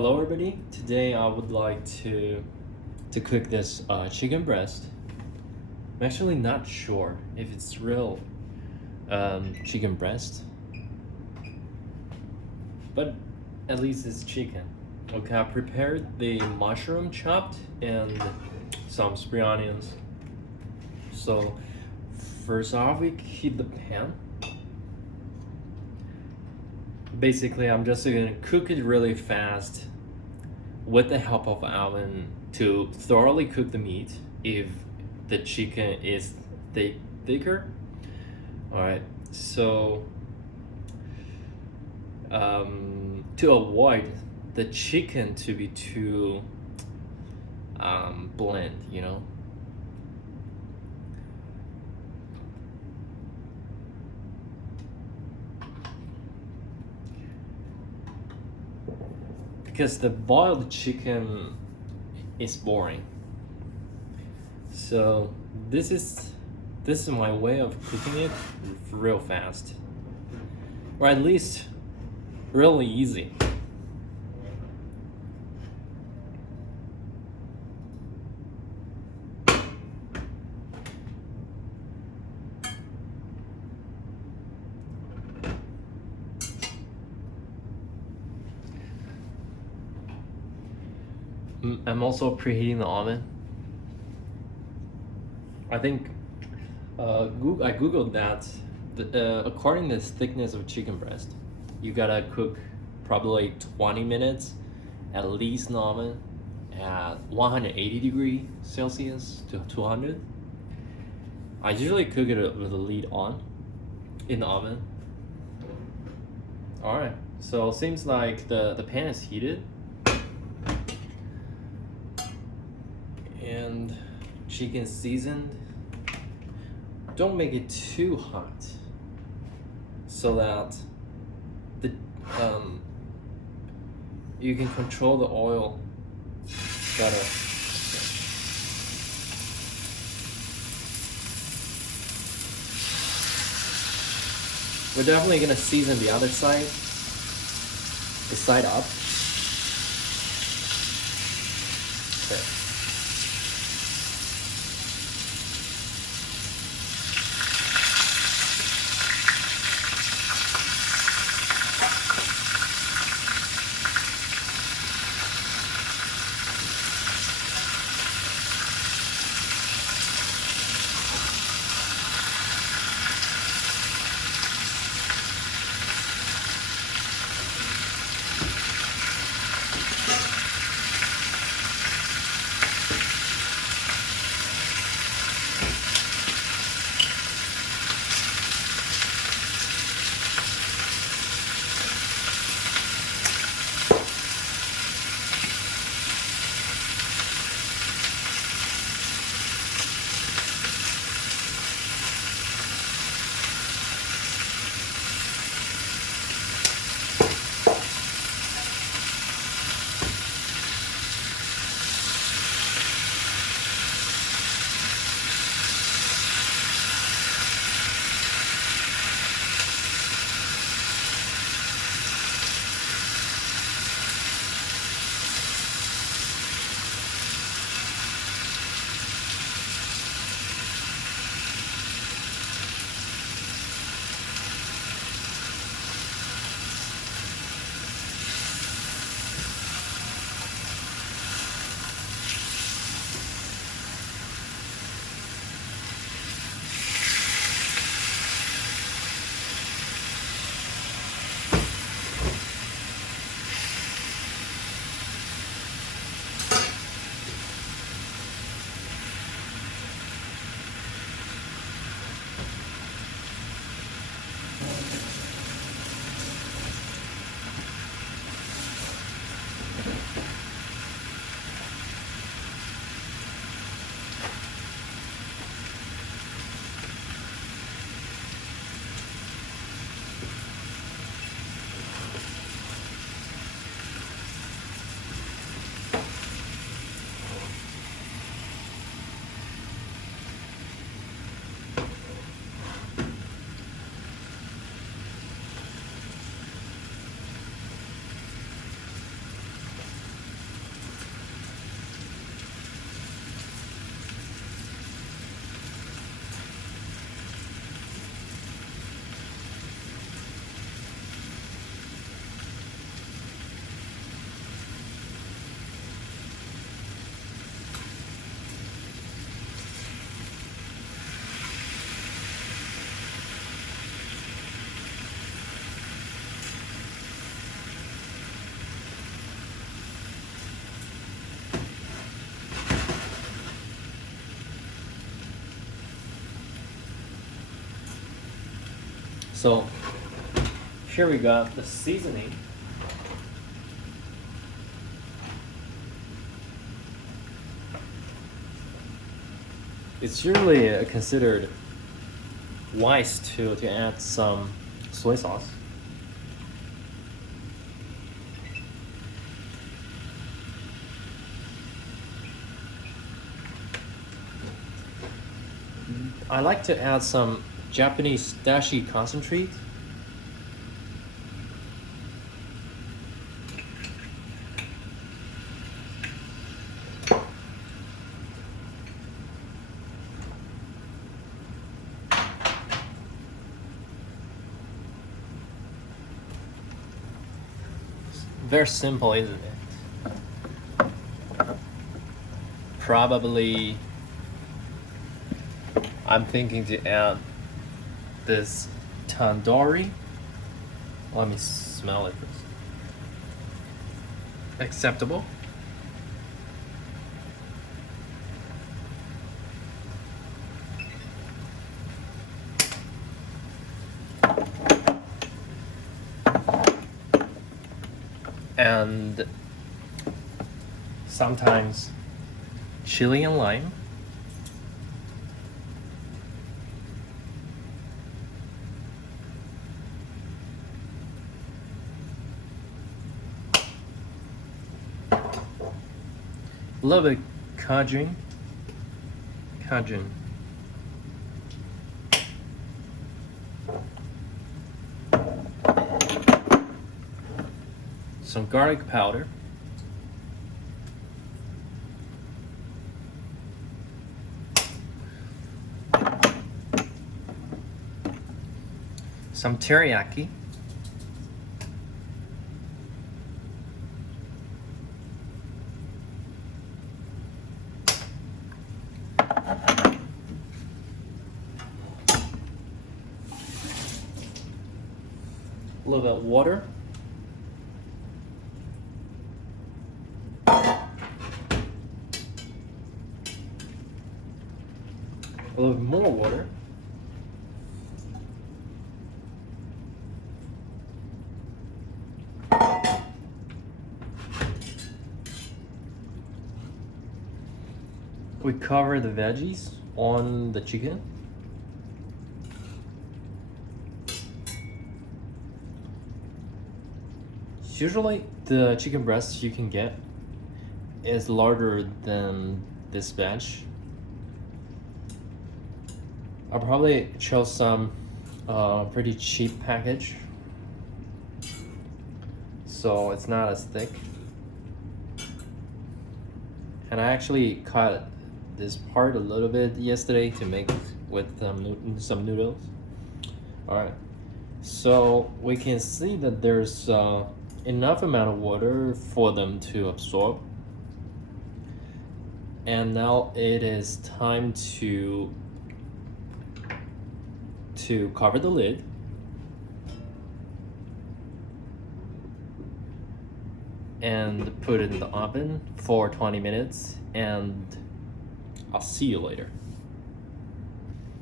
Hello everybody. Today I would like to cook this chicken breast. I'm actually not sure if it's real chicken breast, but at least it's chicken. Okay, I prepared the mushroom chopped and some spring onions. So first off, we heat the pan. Basically, I'm just gonna cook it really fast with the help of oven to thoroughly cook the meat if the chicken is thicker. All right, so to avoid the chicken to be too bland, because the boiled chicken is boring. So this is my way of cooking it real fast, or at least really easy. I'm also preheating the oven. I think I googled that. According to the thickness of chicken breast, you gotta cook probably 20 minutes at least in the oven at 180 degrees Celsius to 200. I usually cook it with the lid on in the oven. All right, so seems like the pan is heated and chicken seasoned. Don't make it too hot so that the you can control the oil better. We're definitely gonna season the other side, the side up. Okay. So here we got the seasoning. It's usually considered wise to add some soy sauce. I like to add some Japanese dashi concentrate. Very simple, isn't it? Probably I'm thinking to add this tandoori. Let me smell it first. Acceptable. And sometimes chili and lime. A little bit cajun. Some garlic powder. Some teriyaki. A little bit of water. A little bit more water. We cover the veggies on the chicken. Usually the chicken breast you can get is larger than this batch. I'll probably chose some pretty cheap package, so it's not as thick. And I actually cut this part a little bit yesterday to make with some noodles. All right, so we can see that there's enough amount of water for them to absorb. And now it is time to cover the lid. And put it in the oven for 20 minutes, and I'll see you later.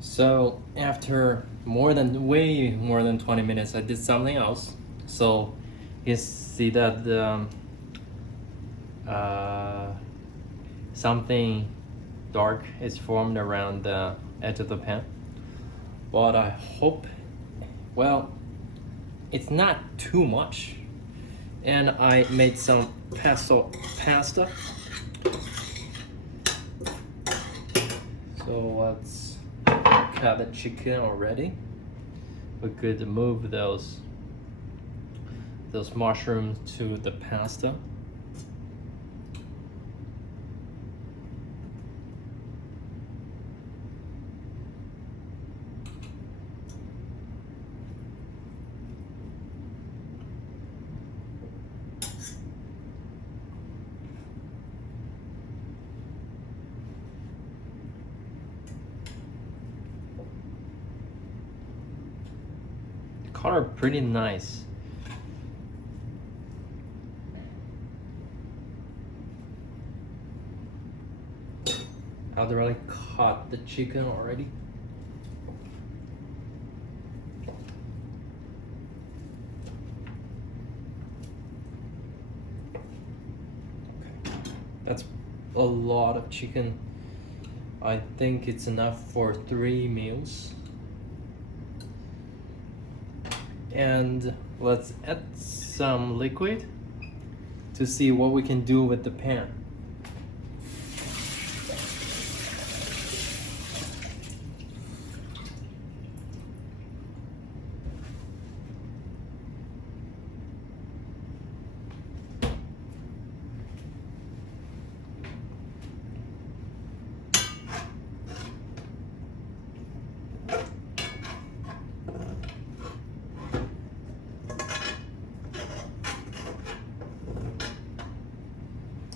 So after way more than 20 minutes, I did something else. So you see that something dark is formed around the edge of the pan. But I hope, well, it's not too much. And I made some pesto pasta. So let's cut the chicken already. We could move those mushrooms to the pasta. Color pretty nice. I'd really cut the chicken already. That's a lot of chicken. I think it's enough for 3 meals. And let's add some liquid to see what we can do with the pan.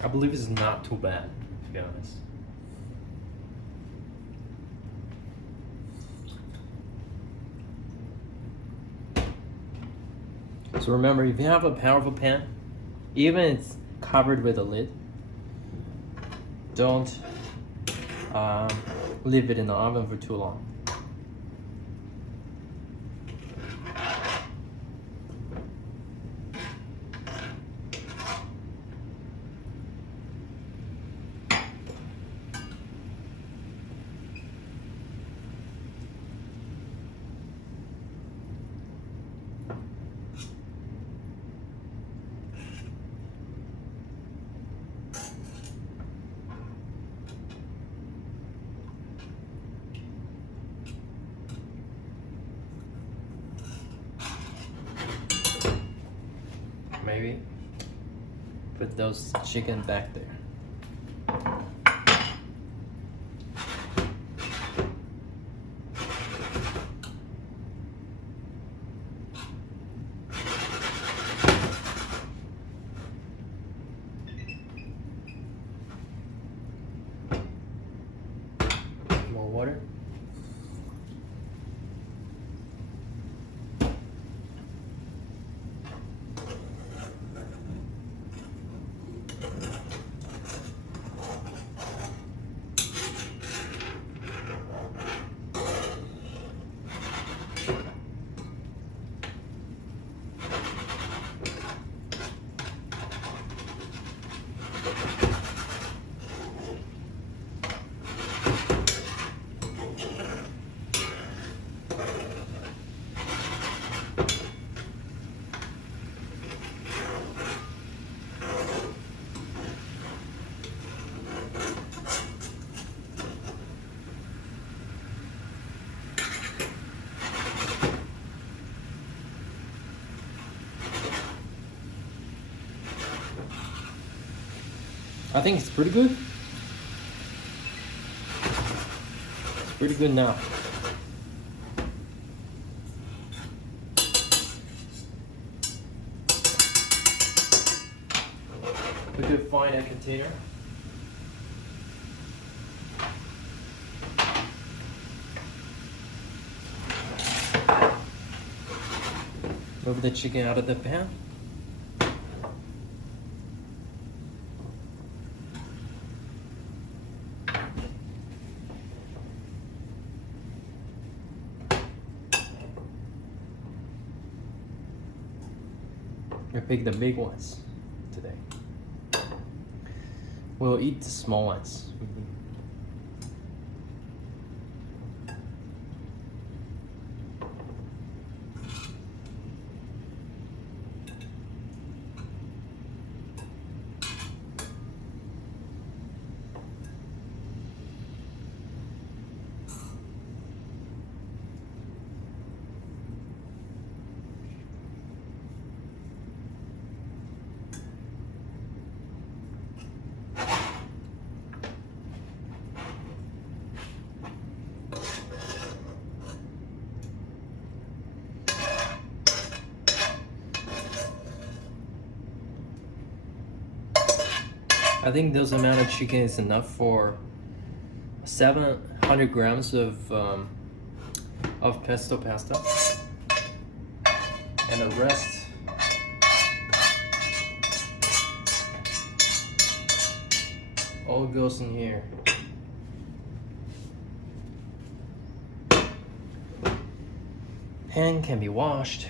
I believe it's not too bad, to be honest. So remember, if you have a powerful pan, even it's covered with a lid, don't leave it in the oven for too long. Maybe put those chicken back there. More water. I think it's pretty good. It's pretty good now. We could find a container. Move the chicken out of the pan. I pick the big ones today. We'll eat the small ones. I think those amount of chicken is enough for 700 grams of pesto pasta, and the rest all goes in here. Pan can be washed.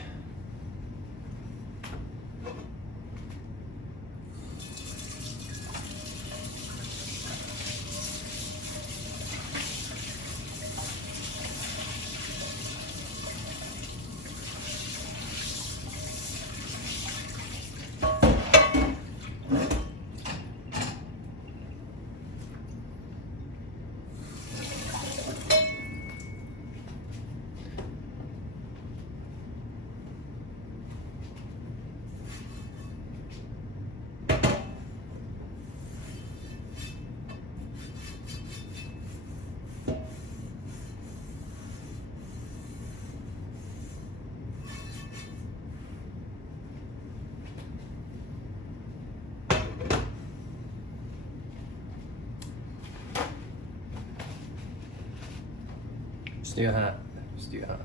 Still hot. Still hot.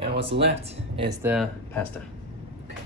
And what's left is the pasta. Okay.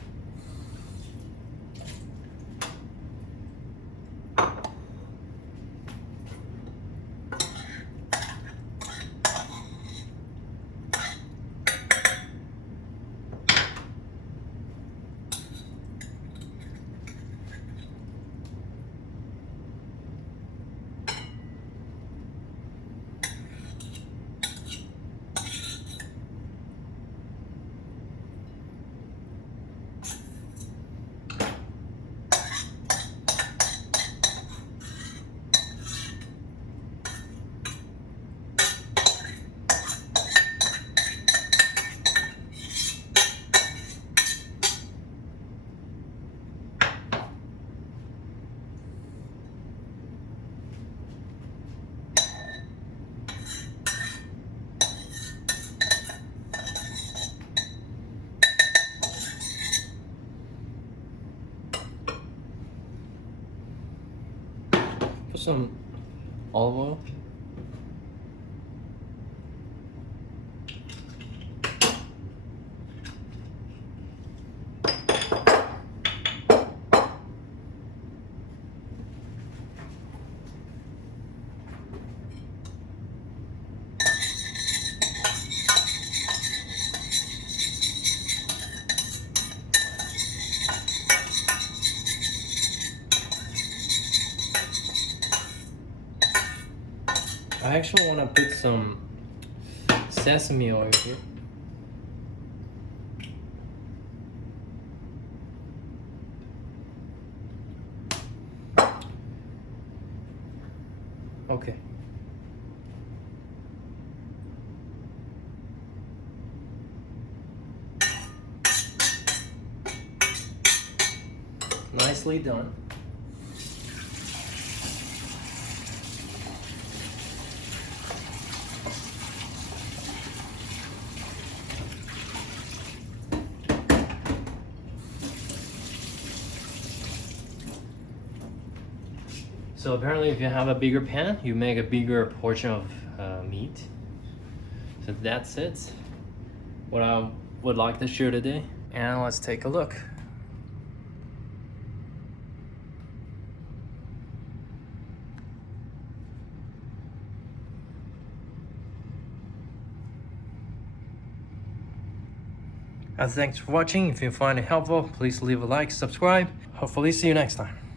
Put some olive oil. I actually want to put some sesame oil here. Okay. Nicely done. So apparently if you have a bigger pan, you make a bigger portion of meat. So that's it. What I would like to share today. And let's take a look. Thanks for watching. If you find it helpful, please leave a like, subscribe. Hopefully see you next time.